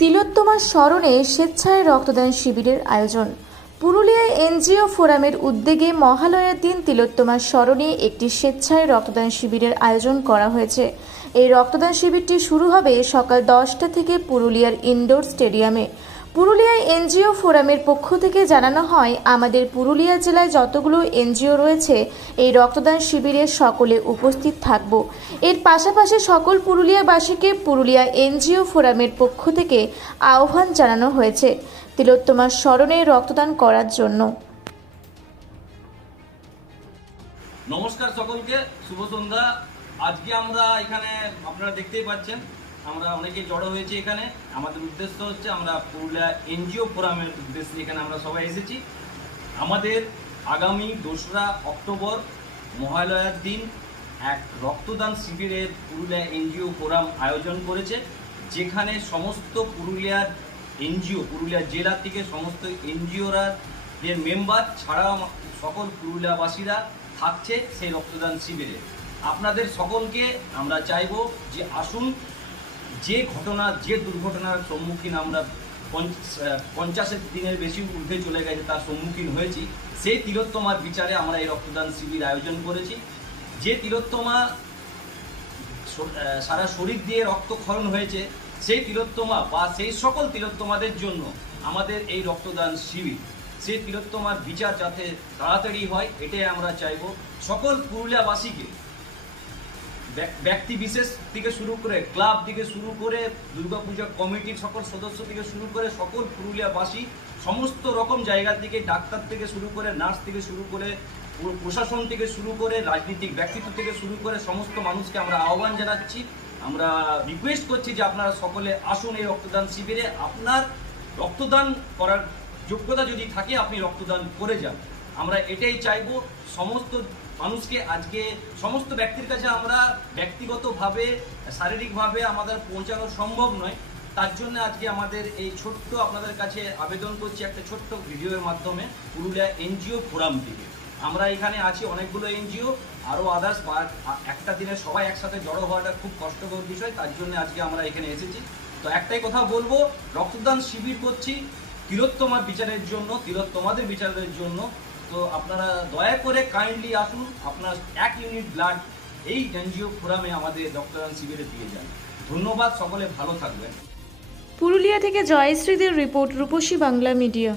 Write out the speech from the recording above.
তিলোত্তমার স্মরণে স্বেচ্ছায় রক্তদান শিবিরের আয়োজন। পুরুলিয়ায় এনজিও ফোরামের উদ্যোগে মহালয়ার দিন তিলোত্তমার স্মরণে একটি স্বেচ্ছায় রক্তদান শিবিরের আয়োজন করা হয়েছে। এই রক্তদান শিবিরটি শুরু হবে সকাল 10টা থেকে পুরুলিয়ার ইনডোর স্টেডিয়ামে। পুরুলিয়ায় এনজিও ফোরামের পক্ষ থেকে জানানো হয়, আমাদের পুরুলিয়া জেলায় যতগুলো এনজিও রয়েছে এই রক্তদান শিবিরে সকলে উপস্থিত থাকব। এর পাশাপাশি সকল পুরুলিয়াবাসীকে পুরুলিয়া এনজিও ফোরামের পক্ষ থেকে আহ্বান জানানো হয়েছে তিলোত্তমার স্মরণে রক্তদান করার জন্য। নমস্কার সকলকে, শুভ সন্ধ্যা। আজকে আমরা এখানে আপনারা দেখতেই পাচ্ছেন আমরা অনেকে জড়ো হয়েছে এখানে। আমাদের উদ্দেশ্য হচ্ছে আমরা পুরুলিয়া এনজিও ফোরামের উদ্দেশ্যে এখানে আমরা সবাই এসেছি। আমাদের আগামী 2রা অক্টোবর মহালয়ার দিন এক রক্তদান শিবিরের পুরুলিয়া এনজিও ফোরাম আয়োজন করেছে, যেখানে সমস্ত পুরুলিয়ার এনজিও, পুরুলিয়া জেলা থেকে সমস্ত এনজিওরা এর মেম্বার ছাড়াও সকল পুরুলিয়াবাসীরা থাকছে সেই রক্তদান শিবিরে। আপনাদের সকলকে আমরা চাইব যে আসুন, যে দুর্ঘটনার সম্মুখীন আমরা 50 দিনের বেশি ঊর্ধ্বে চলে গেছে তার সম্মুখীন হয়েছি, সেই তিলোত্তমার বিচারে আমরা এই রক্তদান শিবির আয়োজন করেছি। যে তিলোত্তমা সারা শরীর দিয়ে রক্তক্ষরণ হয়েছে, সেই তিলোত্তমা বা সেই সকল তিলোত্তমাদের জন্য আমাদের এই রক্তদান শিবির, সেই তিলোত্তমার বিচার যাতে তাড়াতাড়ি হয় এটাই আমরা চাইব। সকল পুরুলিয়াবাসীকে, ব্যক্তি বিশেষ থেকে শুরু করে ক্লাব থেকে শুরু করে দুর্গাপূজা কমিটির সকল সদস্য থেকে শুরু করে সকল পুরুলিয়াবাসী, সমস্ত রকম জায়গা থেকে, ডাক্তার থেকে শুরু করে নার্স থেকে শুরু করে প্রশাসন থেকে শুরু করে রাজনৈতিক ব্যক্তিত্ব থেকে শুরু করে সমস্ত মানুষকে আমরা আহ্বান জানাচ্ছি, আমরা রিকোয়েস্ট করছি যে আপনারা সকলে আসুন এই রক্তদান শিবিরে। আপনার রক্তদান করার যোগ্যতা যদি থাকে আপনি রক্তদান করে যান, আমরা এটাই চাইব। সমস্ত মানুষকে আজকে সমস্ত ব্যক্তির কাছে আমরা ব্যক্তিগতভাবে শারীরিকভাবে আমাদের পৌঁছানো সম্ভব নয়, তার জন্য আজকে আমাদের এই ছোট্ট আপনাদের কাছে আবেদন করছি একটা ছোট্ট ভিডিওর মাধ্যমে পুরুলিয়া এনজিও ফোরাম থেকে। আমরা এখানে আছি অনেকগুলো এনজিও, আরও আদার্স, একটা দিনে সবাই একসাথে জড়ো হওয়াটা খুব কষ্টকর বিষয়, তার জন্য আজকে আমরা এখানে এসেছি। তো একটাই কথা বলবো, রক্তদান শিবির করছি তিলোত্তমার বিচারের জন্য, তিলোত্তমাদের বিচারের জন্য। তো আপনারা দয়া করে কাইন্ডলি আসুন, আপনার 1 ইউনিট ব্লাড এই এনজিও ফোরামে আমাদের রক্তদান শিবিরে দিয়ে যান। ধন্যবাদ, সকলে ভালো থাকবেন। পুরুলিয়া থেকে জয়শ্রীদের রিপোর্ট, রূপসী বাংলা মিডিয়া।